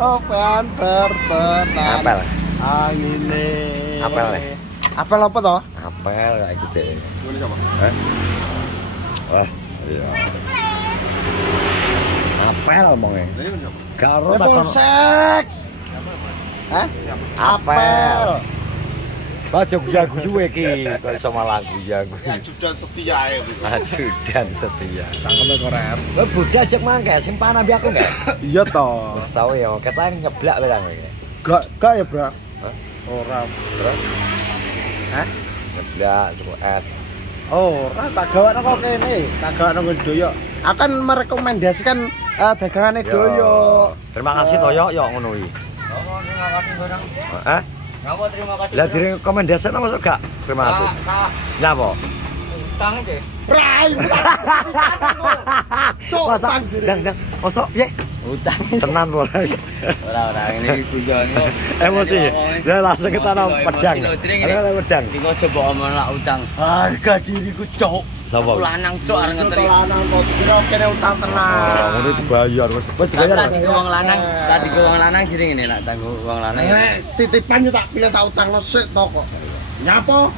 banter tenan. Apel. Angine. Apel. Apel apa toh? Apel kayak gitu. Ngene sama. Hah? Wah, iya. Apel omongnya. Karo takon Polsek. Hah? apel. Baca guyu-guyu iki kok iso malah guyu. Ajudan setia ae. Ajudan setia. Cangkeme korer. Kowe budal jek mangke simpan ambi aku enggak? Iya toh. Sawe ya ketang ngeblak barang iki. Gak ya, Bro. Hah? Ora, Bro. Hah? Ngeblak cukup es. Ora tak gawakno kok kene, tak gawakno Doyo. Akan merekomendasikan dagangane Doyo. Terima kasih Toyo yo ngono iki. Oh, terima kasih barang. Hah? Ngapa terima kasih? Lah direkomendasine masuk gak? Terima kasih. Nyapa? Utang deh. Rai. Cok, Masa dang mosok piye? Utang. Tenan ora. Ora ini tujuan kok. Emosi. Ya langsung ketana pedang. Ada pedang. Iki kok coba omong lak utang. Harga diriku cok. Sapa? Lanang cok arep ngeteri. Lanang kok kira kene utang tenan. Oh, ngono dibayar wis. Wis dibayar. Tadi wong lanang, tadi wong lanang jadi ngene nak tanggo wong lanang. Titipan yo tak pilih tak utangno sik to kok. Nyapa?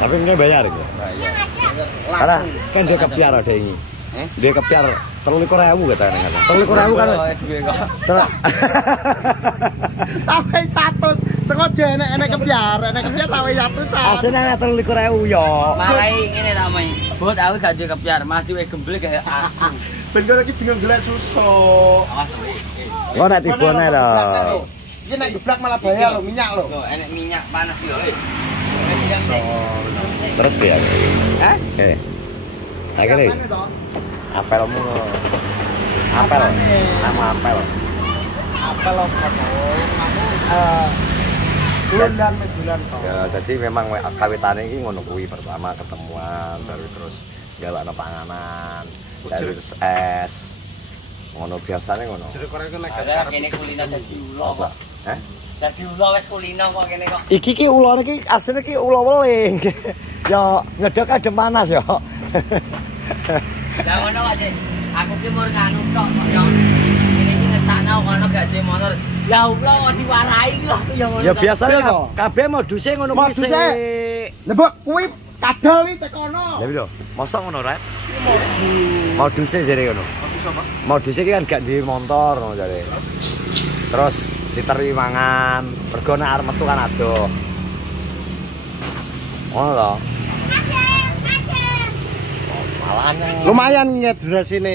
Tapi ngene bayar iki. Bayar. Karena kan dia kepiar ada ini. Dia kepiar 23.000 katanya kan. 23.000 kan. Duwe kok. Terus Tawe 100. Sengaja enek kepiar tawe 100. asline 23.000 yo. Marai ngene tak main. Bot aku gak duwe kepiar, mati wae gembel kayak aku. Ben kono iki bingung golek susu. Kok nek tibone lho. Iki nek geblak malah bayar lho, minyak lho. Loh, enek minyak panas yo. Terus piye? Hah? Oke. Akhirnya apelmu lho. Apel. Nama apel. Apel apa to? Bulan mejulan to. Ya jadi memang kawitane iki ngono kuwi pertama ketemuan terus galakno panganan, terus es. Ngono biasane ngono. Jere korek nek Kene kulino dadi ulo kok. Hah? Dadi ulo wis kulino kok kene kok. Iki ki ulane ki asline ki ula weling. Ya ngedok adem panas ya. Lah ngono kok, Dik. Aku ki mur nganu tok kok yo. Ini iki ngesakno kono gade motor. Lah ulo kok diwarai kok yo ngono. Ya biasane Iya toh? kabeh moduse ngono kuwi Moduse. sik. Lebok kuwi kadal iki tekono. Lah piro? Mosok ngono rek? Moduse jare ngono. Modus apa? Moduse iki kan gak di motor ngono jare. Terus diteri mangan, mergo nek arep metu kan adoh. Ngono lho. Malah Lumayan ya durasine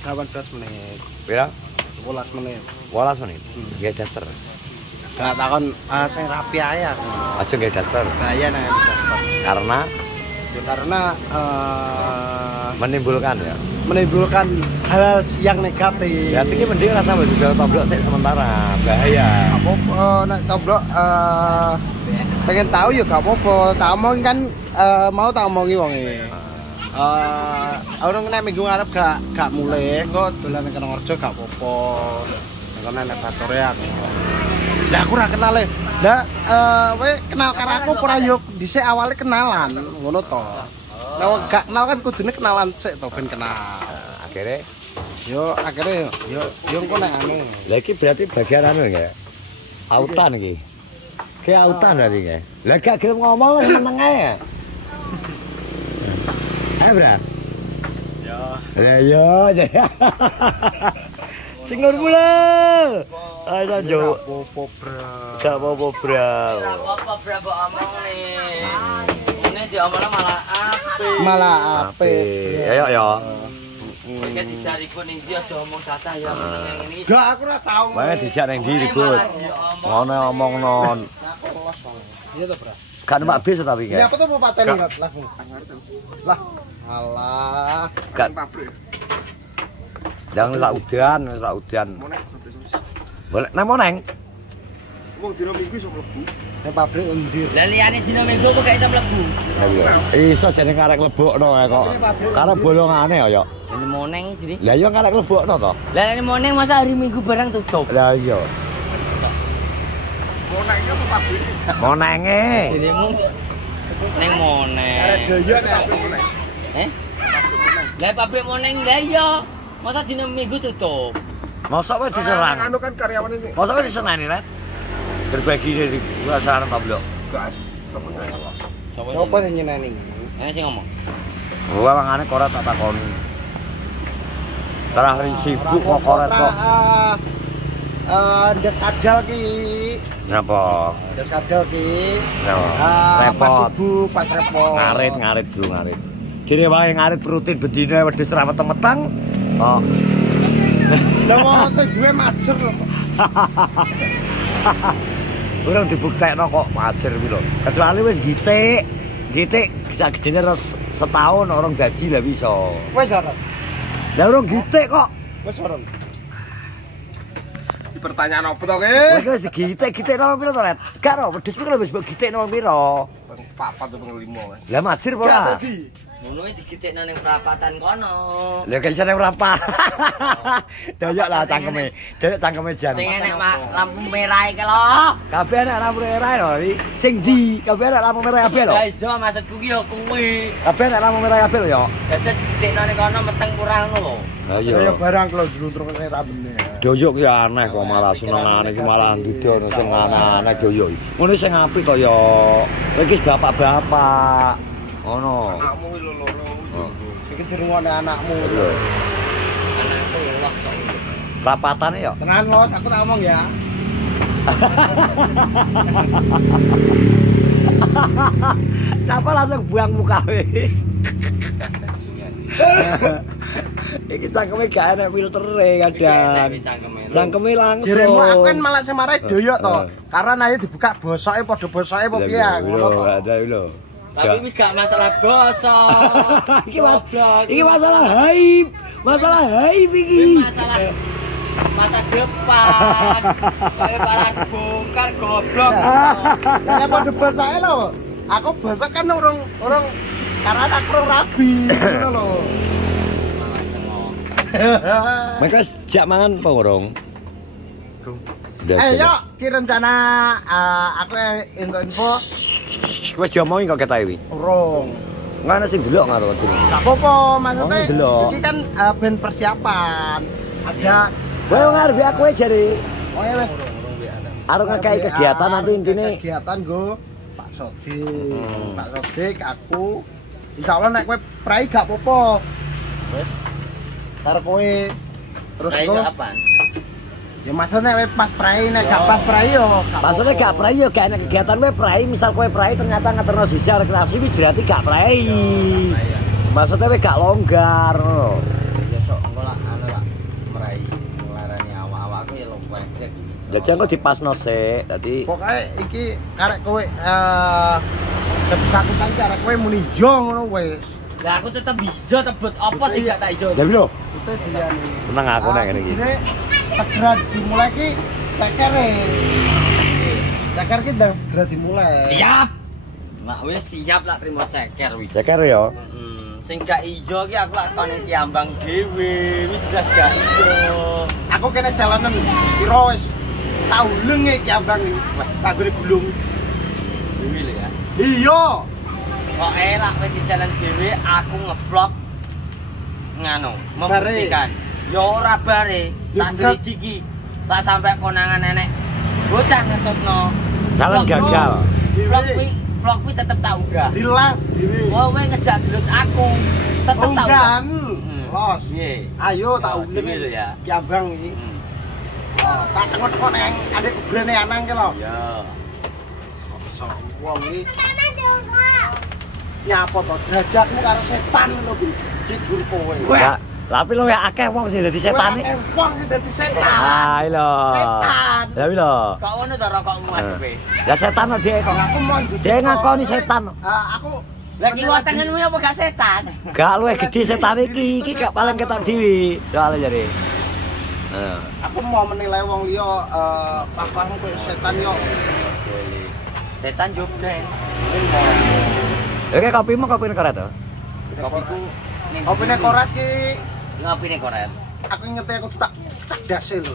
gawan 12 menit. pira? 11 menit. 12 menit. Ya daster. Gak takon sing rapi ae aku. Aja nggih daster. Bahaya nang daster. Karena Ya, karena menimbulkan ya. menimbulkan hal yang negatif. Ya iki mending rasa juga toblok sik sementara. Bahaya. Gak apa-apa nek toblok pengen tahu ya gak apa-apa. Tak omong kan mau tak omongi wonge. Orang nek minggu ngarep gak mulai kok dolan nang Kerongorjo gak apa-apa. Nek nek batore aku. Lah aku ora kenal e. Lah kowe kenal karo aku ora yo dhisik awale kenalan, ngono to. Nek gak kenal kan kudune kenalan sik to ben kenal. Akhirnya Akhirnya engko nek anu. lah iki berarti bagian anu nggih. Autan iki. Ki autan berarti nggih. Lah gak gelem ngomong wis meneng ae. Ayo, Bra. Ya. Lah yo. Sing nur mula. Ayo Jo. Popo bro. Gak apa-apa, Bra. Ora apa-apa brabo omong nih. Ini diomongnya malah apik. Malah apik. Ayo ya. Iki dicari pun ning dia aja omong kata ya ngene iki. Gak aku ora tau. Wae dijak nang ndi ribut. Ngono omongno. Iya to, Bro. Kan mak bis tapi Ini nggih. apa tuh mau paten ingat lah. Lah. Alah. Gak. Jangan lak udan. Boleh nang moneng. Wong dina minggu iso mlebu. Nek pabrik undir. Lah liyane dina minggu kok gak iso mlebu. Iso jeneng karek lebokno kok. Karo bolongane ya. Ini moneng jadi. Lah iya karek lebokno to. Lah ini moneng masa hari Minggu barang tutup. Lah iya. Monengnya apa pabrik? Monenge. Jadimu neng moneng. Arek daya nek aku moneng. Lah pabrik moneng lah iya. Masa dina Minggu tutup. Mosok wae diserang. Anu kan karyawan ini. Mosok wae diseneni, Ret. Berbagi dari gua saran Pablo. Enggak. Sopo sing nyeneni? Ini sih ngomong. Gua mangane koret tak takoni. Terah sibuk kok koret kok. Ndes kadal ki. Napa? Ndes kadal ki. Pas Pas repot. sibuk, pas repot. Ngarit, Bro, ngarit. Kire wae ngarit rutin bedine wedhus ra meteng-meteng. Oh. Lah kok sing duwe majer lho. Ora dibuktekno kok majer kuwi lho. Kecuali wis gitik. Gitik bisa gedene setahun orang dadi lah bisa. Wis ora. Lah urung gitik kok. Wis ora. Di pertanyaan apa to, Wis gitik nomor piro to, Ret? Gak ro, wedhus kuwi lho wis gitik nomor piro. Papat atau limo kan. Lah majer apa ora? Ngono iki digitikno ning perapatan kono. Lah kan sene berapa? Doyok lah cangkeme. Doyok cangkeme jan. Sing enek lampu merah iki lho. Kabeh anak lampu merah lho. Sing ndi? Kabeh anak lampu merah kabeh lho. Ya iso maksudku ki ya kuwi. Kabeh anak lampu merah kabeh lho ya. Dadi digitikno ning kono meteng kurang lho. Lah Saya iya. barang kalau diluntrung kaya rabene. Doyok ki aneh kok malah senengane ki malah ndudono sing aneh doyok. Ngono sing apik kok ya. Iki bapak-bapak. Ngono. Anakmu iki lho loro. Iki dirungokne anakmu. Iya. Anakku los kok. Rapatane ya. Tenan lo, aku tak ngomong ya. Kenapa langsung buang muka we? Iki cangkeme gak enak filtere kadang. Cangkeme langsung. Jeremu aku kan malah semarai doyok to. Karena naya dibuka bosoke padha bosoke apa piye ngono to. Ada lho. Tapi ini gak masalah bosok. Iki masalah hype. Masalah hype iki. Masa depan. Kayak malah bongkar goblok. Lah padha bosoke lho. Aku bosok kan urung karena aku urung rabi ngono lho. Malah cengok. Mereka jak mangan apa urung? Yuk, ki rencana aku info Wes diomongi kok ketahe iki. urung. Ngono sing delok ngono to. Gak apa-apa, maksudnya Oh, delok. iki kan ben persiapan. Ada Kowe ngarepe aku ae jare. oh ya wes. Arep ngekei kegiatan nanti intine. Kegiatan go Pak Sodik. Pak Sodik aku insyaallah nek kowe prai gak apa-apa. Wes, Karo kowe terus kayak go. apaan? Ya maksudnya kowe pas prai nek gak pas prai yo. Maksudnya gak prai yo gak enak kegiatan kowe prai, misal kowe prai ternyata ngeterno sisa rekreasi kuwi berarti gak prai. Maksudnya kowe gak longgar ngono. Besok engko lah anu lah merai nglarani awak-awakku ya luwih cek. Jadi engko dipasno sik. Dadi Pokoknya iki karek kowe kesakutan karek kowe muni yo ngono wis. Lah aku tetep ijo tebet apa sih gak tak ijo. ya lho, Kita diani. seneng aku nek ngene iki. Ini segera dimulai ki tekere. Ceker ki udah segera dimulai. Siap. Mak wis siap tak trimo ceker wis. Ceker yo. Sing gak ijo ki aku lak kone kiambang dhewe, wis jelas gak ijo. Aku kene jalanan piro wis tau lenge ki abang iki. Wah, tak gone gulung. Dewi lho ya. Iya. Kok elak wis di jalan dhewe aku ngeblok nganu, membuktikan. Ya ora bare, Ya, tak selidiki. Tak sampai konangan nenek. Bocah ngetutno. Jalan gagal. Vlog kuwi tetep tak unggah. Di live dhewe. Oh, kowe ngejak gelut aku. Tetep tak Unggahan. unggah. Los. Piye? Ayo tak Oh, undang dhewe lho ya. Ki abang iki. Oh, tak tengok-tengok nang adek kubrene anang ki lho. Ya. Wong iki nyapa to derajatmu karo setan lho Bi. Jigur kowe. Wah, tapi lo ya akeh wong sing dadi setane. Wong sing dadi setan. Ah, lho. Setan. Ya lho. Kok ngono to rokokmu adewe? Ya setan kok dhek kok. Aku mau Dia ngakoni setan. Aku Lah ki watenganmu apa gak setan? Gak luwih gedhe setan iki gak paling ketok dhewe. Soale jare. aku mau menilai wong liya papamu koyo setan yo. Setan jobden. Oke, kopimu kopi koret to? Kopiku ning Opine koras ki ngopine koret. aku ngete aku tak dase lho.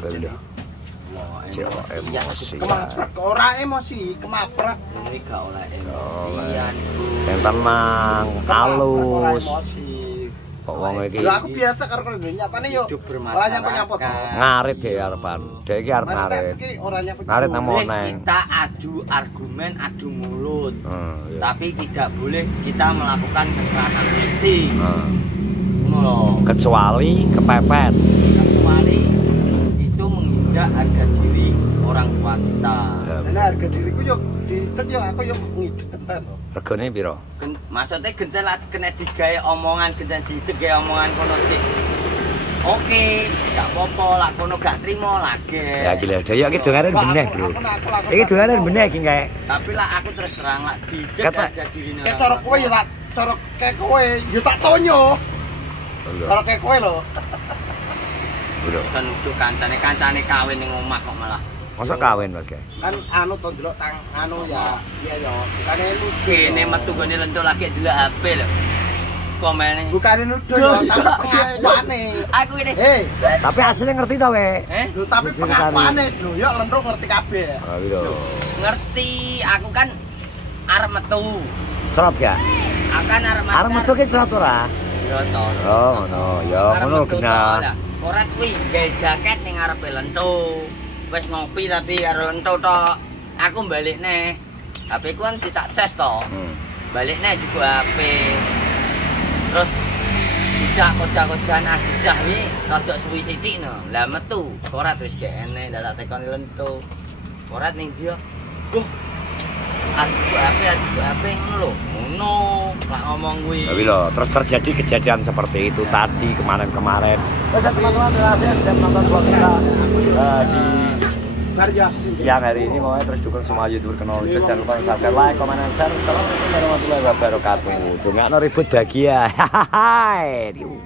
Cok emosi. Kemaprak ora emosi, kemaprak. Ini gak oleh emosian. Yang tenang, halus. Emosi. Kok wong iki Lha aku biasa karo kono nyatane yo. Hidup Ora nyapa-nyapa. bermasyarakat. ngarit dhewe arepan. Dhek iki arep ngarit. Iki ora nyapa. Ngarit nang Boleh moneng. kita adu argumen, adu mulut. Iya. Tapi tidak boleh kita melakukan kekerasan fisik. Heeh. Ngono loh. Kecuali kepepet. Kecuali itu menginjak harga diri orang tua kita. Ya. Nah, harga diriku yo dicek yo aku yo ngidek kenten. Regane piro? Maksudnya genten lah kena digawe omongan, genten digawe omongan kono sik. Oke, gak apa-apa lah kono gak trimo lagi. Ya gila, ya iki dongane bener, Bro. Iki dongane bener iki kae. Tapi lah aku terus terang lah dijek Kata- harga dirine. Kayak cara kowe yo tak cara kayak kowe yo tak tonyo. Lho, Cara kayak kowe lho. bro. Sen nuduh kancane kawin ning omah kok malah. Masa kawin Mas kae? Kan anu to ndelok tang anu ya iya yo. Bukane nuduh. Kene metu gone lento lagi delok HP lho. Komene. Bukane nuduh yo tapi pengakuane. Aku ini. Hei, Tapi aslinya ngerti to, we? lho tapi pengakuane lho yo lentro ngerti kabeh. Oh, iya. Ngerti, aku kan arep metu. Cerot gak? Aku kan arep metu. Arep metu ki cerot ora? Yo to. Oh, ngono. Ya ngono genah. Ora kuwi gawe jaket ning arepe lento. Wis ngopi tapi karo lento tok. Aku balik neh. HP ku kan ditak ces to. Balik neh juga HP. Terus dijak kocak-kocakan Azizah iki rada suwi sithik no. Lah metu, korat wis gak enek, lah tak tekoni lento. Korat ning dia. Aku HP ngono lho. Ngono, lak ngomong kuwi. Tapi loh, terus terjadi kejadian seperti itu tadi kemarin-kemarin. Terus teman-teman sudah menonton vlog kita di Karya. siang hari ini, mau terus dukung semua youtuber kenal jangan lupa subscribe, like, komen, dan share. Assalamualaikum warahmatullahi wabarakatuh. Tunggu ribut bahagia. Hahaha.